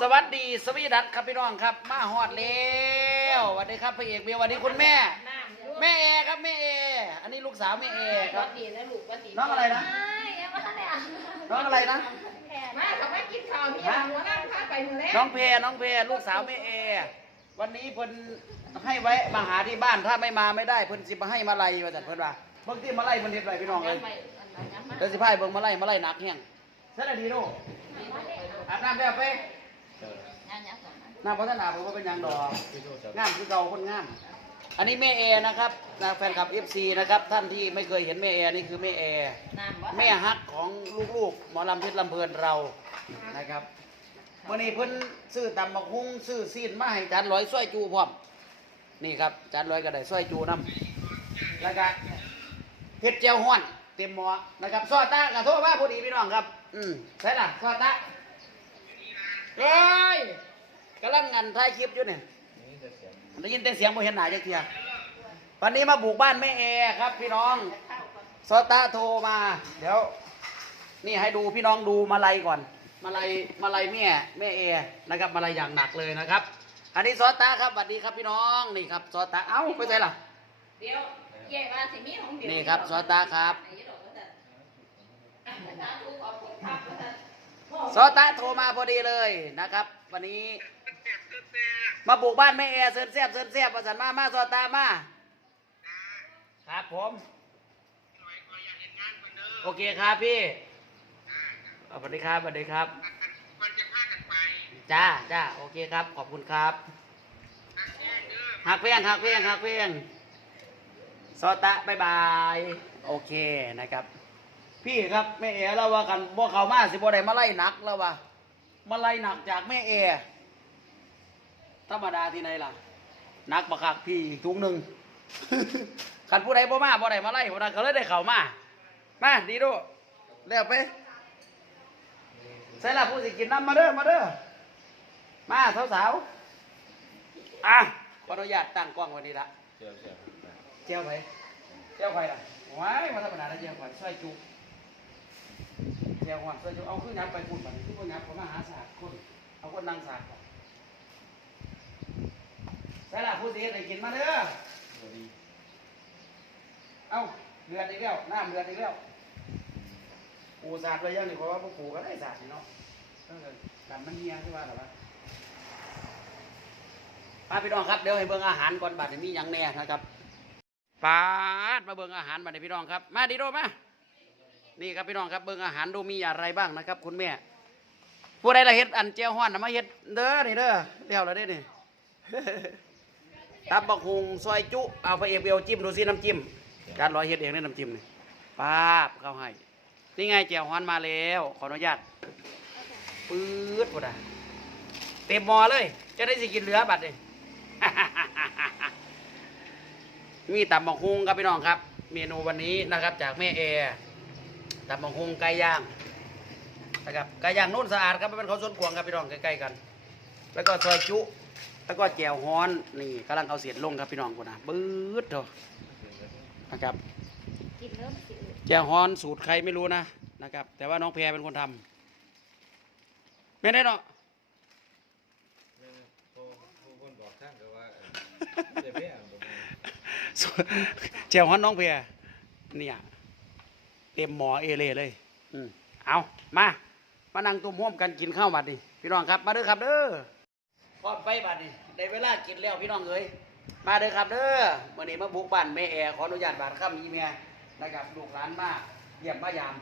สวัสดีสวีดัตครับพี่น้องครับ มาฮอดแล้วสวัสดีครับพระเอกเบียร์สวัสดีคุณแม่ แม่เอครับแม่เอ อันนี้ลูกสาวแม่เอครับดีนะลูกว่าดีน้องอะไรนะยังไม่ได้อะน้องอะไรนะมาเขาไม่กินข้าวพี่หัวหน้าพาไปมือแล้วน้องเพน้องเพลูกสาวแม่เอ วันนี้เพิ่นให้ไว้มาหาที่บ้านถ้าไม่มาไม่ได้เพิ่นสิมาให้มาลัยว่าจัดเพิ่นว่าเบิ่งที่มาลัยมันเฮ็ดไรพี่น้องเลยเดี๋ยวสิพายเบิ่งมาลัยมาลัยหนักแฮงเสร็จแล้วดีโน่อาบน้ำแล้วไป น้ำพัฒนาผมว่าเป็นหยังดอกงามคือเก่าคนงาม อันนี้แม่เอนะครับนะแฟนคลับ FC นะครับ ท่านที่ไม่เคยเห็นแม่เอนี่คือแม่เอแม่ฮักของลูกๆ หมอลำเพชรลำเพลินเรานะครับวันนี้เพิ่นซื้อตำบักฮุ้งซื้อซีนมาให้จานร้อยส้อยจูพร้อมนี่ครับจานร้อยก็ได้ส้อยจูน้ำแล้วก็เผ็ดเจียวห้อนเต็มหม้อนะครับซอตากับโทษว่าพอดีพี่น้องครับ อืมใช่ล่ะซอตา เฮ้ยกำลังงานถ่ายคลิปอยู่เนี่ยได้ยินแต่เสียงบ่เห็นหน้าจักเทียวันนี้มาบุกบ้านแม่เอครับ พี่น้องซอตาโทรมา เดี๋ยว นี่ให้ดูพี่น้องดูมาลัยก่อน มาลัยมาลัยแม่แม่เอนะครับมาลัยอย่างหนักเลยนะครับ อันนี้ซอตาครับสวัสดีครับพี่น้องนี่ครับซอตาเอ้าไปไหนล่ะเดี๋ยวเย่มาสิมีของเดี๋ยวนี่ครับซอตาครับซ อตาโทรมาพอดีเลยนะครับ วันนี้ มาบุกบ้านแม่เอเซินแซบเซินแซบประสันมามาซอตามาครับผมโอเคครับพี่สวัสดีครับสวัสดีครับจ้าจ้าโอเคครับ ขอบคุณครับหักเพียงหักเพียงหักเพียงซอตะบายบาย โอเคนะครับ พี่ครับแม่เอ๋เราว่ากันบ่เขามาสิบ่ได้มาไล่หนักแล้วว่ามาไล่หนักจากแม่เอ๋ธรรมดาที่ไหนล่ะหนักบักคักพี่อีกถุงหนึ่งคันผู้ใดบ่มาบ่ได้มาไล่ผู้นั้นก็เลยได้เข้ามามาดีดูแล้วไปใส่ละผู้สิกินน้ำมาเด้อมาเด้อมาสาวๆอะขออนุญาตตั้งกล้องไวันนี้ละเจียวไปเจียวไปล่ะว้ายมาธรรมดาแล้วเจียวไปซอยจุเจียวหอนซอจุเอาขึ้นยับไปพูดบัดนี้คือพวกยับเขามาหาศาสตร์คนเอาคนนั่งศาสตร์ก่อนใช่ละผู้ดีได้กินมาเด้อเอ้าเดือดอีกแล้วน้ำเดือดอีกแล้วปูศาสตร์ไว้ยังนี่เพราะว่าพวกปูก็ได้ศาสตร์นี่เนาะกันมันเฮียที่ว่าหรอวะมาพี่น้องครับเดี๋ยวให้เบิ่งอาหารก่อนบัดนี้มีหยังแน่นะครับป้าดมาเบิ่งอาหารมาในพี่น้องครับ มาดีโดมา นี่ครับพี่น้องครับเบิ่งอาหารดูมีอะไรบ้างนะครับ คุณแม่ผู้ใดละเฮ็ดอันเจียวฮ้อนน่ะมาเฮ็ดเด้อนี่เด้อเดี๋ยวเราได้นี่ ตับบักฮุงซอยจุเอาไปเอฟเอวจิ้มดูสิน้ำจิ้มการร้อยเฮ็ดเองได้น้ำจิ้มนี่ป้าบเข้าให้นี่ไงเจียวฮ้อนมาแล้ว ขออนุญาตปื๊ดพุ่นอะเต็มหม้อเลยจะได้สิกินเหลือบัดนี่มีตำบักฮุงครับพี่น้องครับ เมนูวันนี้นะครับจากแม่แอร์ ตำบักฮุงไก่ย่างนะครับไก่ย่างนุ่นสะอาดครับไม่เป็นเขาวสวนกวางครับพี่น้องใกล้ๆกัน แล้วก็ซอยจุ แล้วก็แจ่วฮ้อนนี่กำลังเอาเสียดลงครับพี่น้องคนนะปื๊ดเถอะนะครับเริ่มสิแจ่วฮ้อนสูตรใครไม่รู้นะนะครับ แต่ว่าน้องแพรเป็นคนทำไม่ได้เนาะเจียวฮ้อนน้องเพียเนี่ย เต็มหมอเอเล่เลยอืมเอามา มานั่งตุ้มห่วมกันกินข้าวบัดนี่พี่น้องครับมาเด้อครับเด้อพอดไปบัดนี่ได้เวลากินแล้วพี่น้องเอ้ยมาเด้อครับเด้อมื่อนี้มาบุกบ้านแม่แอร์ขออนุญาตบาดค่ำยี่แม่นะครับลูกหลานมาเยี่ยมมายาม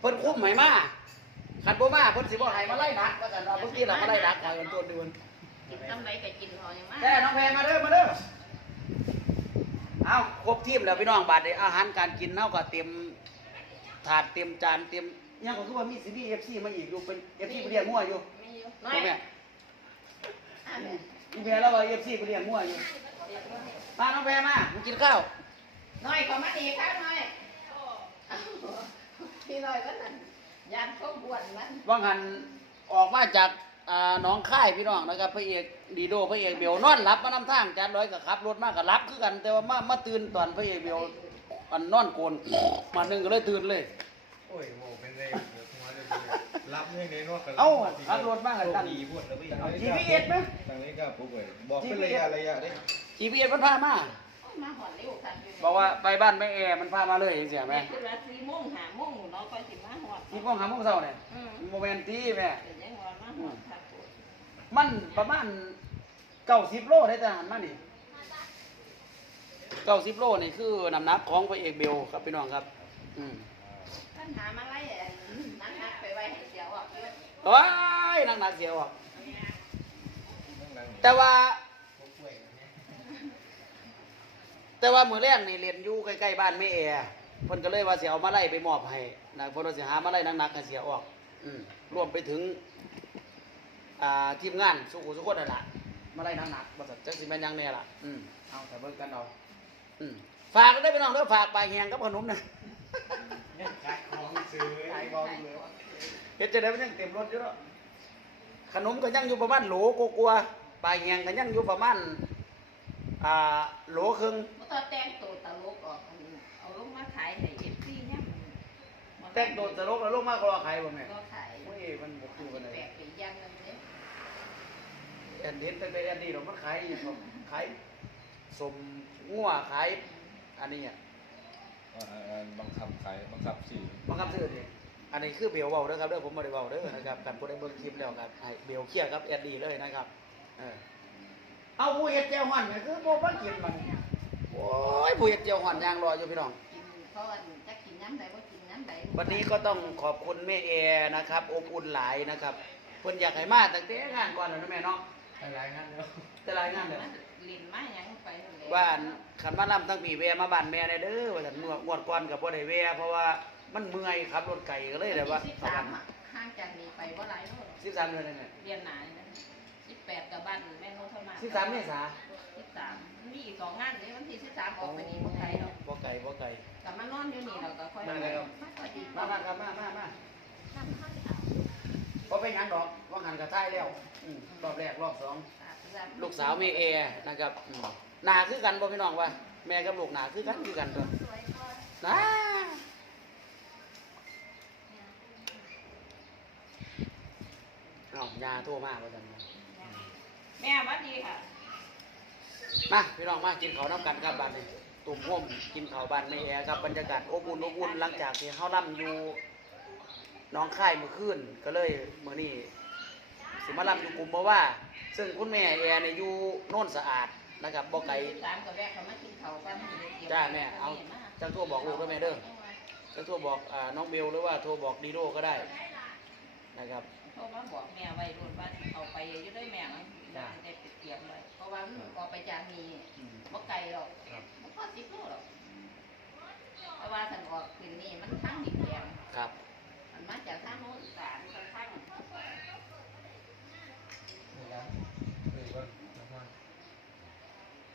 เพิ่นคุ้มให้มาขันบ่มาเพิ่นสิบ่ให้มาไล่หนักว่าซั่นเอาเมื่อกี้เรามาไล่หนักขายกันตัวเดือนกินทำไรก็กินพอยังมาแค่น้องแพรมาเด้อมาเด้อเอาครบทีมแล้วพี่น้องบาดนี้อาหารการกินเฮาก็เต็ม ถาดเต็มจานเต็มยังก็คือว่ามีซีบีเอฟซีมาอีกอยู่เป็นเอฟซีไปเรียกมั่วอยู่ไม่อยู่พ่อแม่อีแพรแล้วว่าเอฟซีไปเรียกมั่วอยู่มาน้องแพรมามากินข้าวน้อยก็มาดีครับน้อยพี่น้อยก็นั่นยันเขาบวชมันว่างหันออกมาจากอ่าหน้องค่ายพี่น้องนะครับพระเอกดีโดพระเอกเบลนอนหลับมานำทางจานร้อยกับขับรถมากับรับคือกัน แต่ว่ามามาตื่นตอนพระเอกเบล อันนอนโกนมาหนึ่งก็เลยตื่นเลย โอ้ยโมเป็นเลยหัวเลยรับยังไงเนาะเอ้าขับรถมากันโชตั้คงดีพูดแล้วพี่ GPS ไหม ทางนี้ก็ปุ๊บเลยบอกเป็นระยะระยะได้ GPS มันพามา มาหอดเร็วค่ะบอกว่าไปบ้านแม่แอมันพามาเลยจังซี่แม่คือละสี่โมงห้าโมงเนาะก็สิมาหอดที่ป้องหาโมงเช้าเนี่ยอืมโมเมนต์ที่แม่เป็นยังว่ามาหอดค่ะมันประมาณ90โลได้ทหา รมานี่90โลนี่คือน้ำหนักของพระเอกเบลครับพี่น้องครับ อืมปัญหามาไล่นักนักไปไว้ให้เสียวอะเพื่อนว้ายนักหนักเสียวอะแต่ว่า แต่ว่ามือแรกนี่เรียนอยู่ใกล้ๆบ้านแม่แอเพิ่นก็เลยว่าสิเอามาไล่ไปมอบให้นะเพิ่นว่าสิหามาไล่หนักๆให้เสียออก อืมรวมไปถึง อ่าทีมงานสุขุสุขคนนั่นล่ะมาไล่หนักๆบ่ซั่นจักสิแม่นหยังแน่ล่ะ อืมเอาแต่เบิ่งกันเอา อืมฝากได้ไปน้องเด้อฝากปลายแหงกับขนมนะขายของซื้อขายของเลยเฮ็ดจะได้มันยังเต็มรถอยู่เนาะขนมก็ยังอยู่ประมาณโหลกลัวๆปลายแหงก็ยังอยู่ประมาณอ่าโหลครึ่งบ่ต้องแต่งตัวตลกออกเอาลงมาขายให้เอฟซีเนี่ยแต่งโดดตลกแล้วลงมาก็รอขายบ่แม่ก็ขายโอ้ยมันบ่คือปานใดแปลกไปอย่างนึงเด้แอนเด็ดตั้งแต่แอนดี้ดอกมันขายอีหยังบ่ขาย สมงัวขายอันนี้อะบังคับขายบังคับสี่บังคับซื้อนี่อันนี้คือเบลเว้าเด้อครับเด้อผมบ่ได้เว้าเด้อนะครับกันผู้ใดเบิ่งคลิปแล้วครับให้เบลเคลียร์กับแอนดี้เลยนะครับเออเอาผู้เฮ็ดแจ่วฮ้อนนี่คือบ่มากินมันโอ้ยผู้เฮ็ดแจ่วฮ้อนย่างรออยู่พี่น้อง กินเพราะว่าจะกินน้ำใดบ่กินน้ำใดวันนี้ก็ต้องขอบคุณแม่แอร์นะครับอบอุ่นหลายนะครับเพิ่นอยากให้มาตั้งแต่งานก่อนแล้วนะแม่เนาะรายงานเนาะแต่หลายงานแล้ว ลิ้นมาหยังไปนั่นแหละว่าขันมาลำทั้งปีแวะมาบ้านแม่ได้เด้อว่าซั่นเมื่องวดก่อนกับบ่ได้แวะเพราะว่ามันเมื่อยขับรถไกลก็เลยแบบว่าสิบสามอะห่างจากนี้ไปบ่หลายโลหรอก13เดือนนั่นแหละเรียนหนาเนี่ยสิบแปดกับบ้านแม่นงเท่านั้น13เมษาสิบสามมีอีกสองงานเลยวันที่สิบสามออกไปนี่บ่ไกลดอกบ่ไกลบ่ไกลกลับมานอนอยู่นี่เราก็ค่อยมาเลยครับ มาก็ดีมามาครับมามามาน้ำข้าวเอา บ่เป็นหยังดอกว่าหันก็ท้ายแล้วอืมรอบแรกรอบสองลูกสาวแม่แอร์นะครับอืมหน้าคือกันบ่พี่น้องว่า แม่กับลูกหน้าคือกันคือกันตัวสวยก่อนนะเอ้ายาโทรมาว่าซั่นแม่หวัดดีค่ะมาพี่น้องมากินข้าวน้ำกันครับบ้านนี้ตุ่มห่มกินข้าวบ้านแม่แอร์ครับบรรยากาศอบอุ่นอบอุ่นหลังจากที่เฮาล่ำอยู่ห น้องค่ายเมื่อคืนก็เลยมื้อนี้สิมาล่ำอยู่กลุ่มบ่ว่า ซึ่งคุณแม่แอร์เนี่ยอยู่โน่นสะอาดนะครับบ่ไกลสามกับแวะเขามากินข้าวกันให้ได้เกี่ยวจ้าแม่เอาจังโทรบอกลูกด้วยแม่เด้อจังโทรบอกอ่าน้องเบลหรือว่าโทรบอกดีโดก็ได้นะครับโทรมาบอกแม่ไว้รุ่นว่าสิเขาไปอยู่ด้วยแม่นะได้ไปเตรียมเลยเพราะว่ามันออกไปจากนี่อืมบ่ไกลหรอกครับบ่พอสิบโลหรอกเพราะว่าสันออกคืนนี้มันทางดินแดงครับ มันมาจากทางโน้นอีสานทางทาง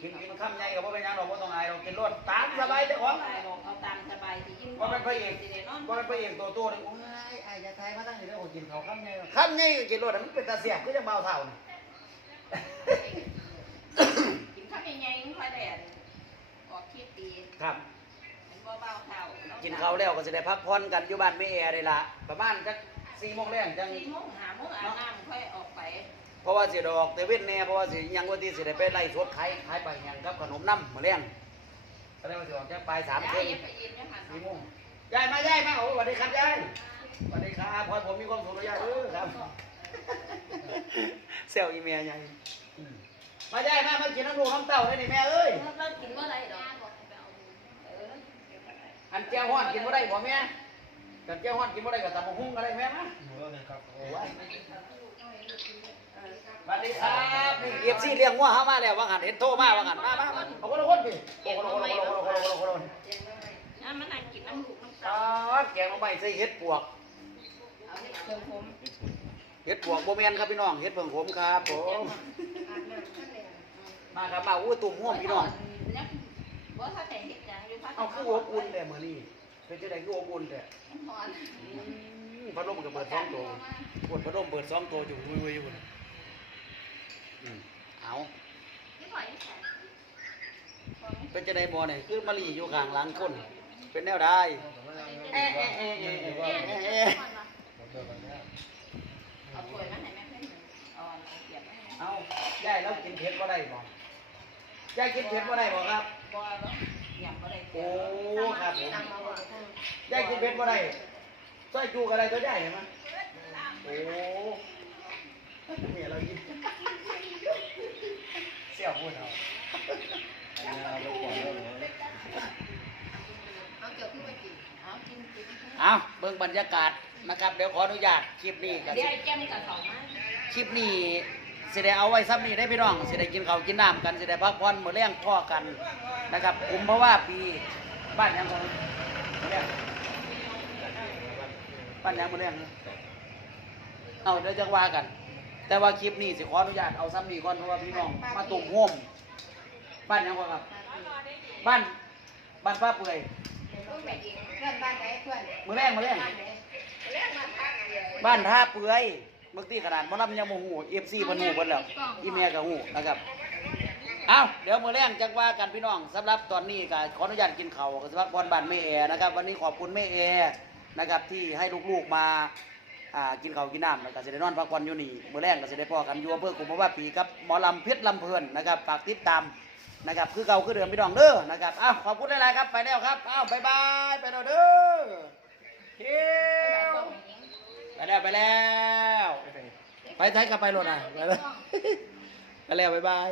กินกินคำใหญ่ก็บ่เป็นหยังหรอกบ่ต้องอายหรอกกินรสตามสบายเจ้าของไปบอกเอาตามสบายสิยิ่งว่าเป็นพระเอกสิได้นอนว่าเป็นพระเอกตัวโตเลยโอ้ยไอ้จะทายมาตั้งอยู่แล้วก็กินเขาวคำใหญ่คำใหญ่ก็กินรสมันเป็นตาเสียบก็จะเบาเท่านี่กินข้าวใหญ่ๆมันค่อยแดดออกคิดดีครับมัน บ่เบาเท่ากินข้าวแล้วก็จะได้พักผ่อนกันอยู่บ้านแม่แอร์ได้ละประมาณจักสี่โมงแรงจัง สี่โมงห้าโมงอาบน้ำค่อยออกไปเพราะว่าสิดอกแต่เว้นแน่เพราะว่าสิยังวันที่สิได้ไปไล่ทดขายขายไปหยังกับขนมน้ำมาเลี้ยงแสดงว่าสิออกจากปลายสามย้าครึ่ยงไปยินยังหันสี่โมงยายมายายมาโอ้สวัสดีครับยายสวัสดีครับพอผมมีความสุขเลยยายเออครับเซลอีเมียยายอืมมายายมามากินน้ำลูกน้ำเต้าได้นี่แม่เอ้ยเลิกกินเมื่อไรดอกเออ อันแก้วฮ้อนกินบ่ได้บ่แม่กันแก้วฮ้อนกินบ่ได้ก็ตำบักหุ่งก็ได้แม่มาโอ้ยสวัสดีครับนี่ FC เลี้ยงงัวเฮามาแล้วว่าหันเห็นโทรมาว่าหันมามามาเอาคนละคนพี่โอ้คนละคนละคนละคนละคนละคนละคนละคนน้ำมันนั่งกินน้ำลูกน้ำอ๋ตาอแกงลงไปใส่เห็ดปวกเอาเห็ดเครื่องผมเห็ดปวกบ่แม่นครับพี่น้องเห็ดเพิ่งผมครับผมมาครับมาอู้ตุ่มห่วมพี่น้องว่าถ้าแต่เห็ดยังอยู่พัก เอาคืออบอุ่นแต่มือนี่เป็นจัได๋คืออบอุ่นแต่มันหอพัดลมก็เปิดสองตัวปวดพัดลมเปิดสองตัวอยู่วุ้ยๆอยู่นะเอาเป็นจัได๋บ่เนี่ยคือมะลิอยู่กลางหลังคนเป็นแนวใดเอ๊ะๆๆๆเอาถ้วยมาให้แม่เพิ่นเอาเกียบมาให้เอายายเรากินเผ็ดบ่ได้บอยายกินเผ็ดบ่ได้บอครับบ่เนาะ โอ้ครับผมยายกินเผ็ดบ่ได้ซอยจูก็ได้ตัวยายเห็นไหมโอ้เมียเรากินเสี่ยวพูดเอาอันนี้เอาไปปล่อยแล้วเหรอเอาเกี่ยวขึ้นมากินเอากินกินเอาเบิ่งบรรยากาศนะครับ เดี๋ยวขออนุญาตคลิปนี้ก็เดี๋ยวสิไอ้แจ้มกับเขามาคลิปนี้ สิได้เอาไว้ซ้ำนี้ได้พี่น้องสิได้กินข้าวกินน้ำกันสิได้พักผ่อนมื้อแรงพ่อกันนะครับกุมเพราะว่าปีบ้านยังบ่มื้อแรงบ้านยังมื้อแรงเอาเดี๋ยวจะว่ากัน แต่ว่าคลิปนี้สิขออนุญาตเอาซ้ำนี้ก่อนเพราะว่าพี่น้องมาตุ่มโฮมบ้านยังบ่ครับ บ้านบ้านป้าเปื่อยเพื่อนแบบยิงเพื่อนบ้านไหนเพื่อนมื้อแรงมื้อแรงบ้านไหนเรื่องมาพักเลย บ้านท่าเปื่อยเมื่อกี้ขนาดบ่นำยังบ่ฮู้ FC เพิ่นฮู้เบิดแล้วอีเมียก็ฮู้นะครับเอาเดี๋ยวมื้อแรงจักว่ากันพี่น้องสำหรับตอนนี้ก็ขออนุญาตกินข้าวกับสวัสดิ์พรบ้านแม่แอนะครับ วันนี้ขอบคุณแม่แอนะครับที่ให้ลูกๆมาอ่ากินข้าวกินน้ำแล้วก็สิได้นอนพักผ่อนอยู่นี่มื้อแรงก็สิได้พอกันอยู่อำเภอกุมภาวะปีกับหมอลำเพชรลำเพลินนะครับฝากติดตามนะครับคือเก่าคือเดิมพี่น้องเด้อนะครับอ้าวขอบคุณหลายๆครับไปแล้วครับอ้าวบ๊ายบายไปแล้วเด้อเฮียว ไปแล้วไปแล้ว ไปไทยกลับไปรถอะไปแล้วไปแล้วบ๊ายบาย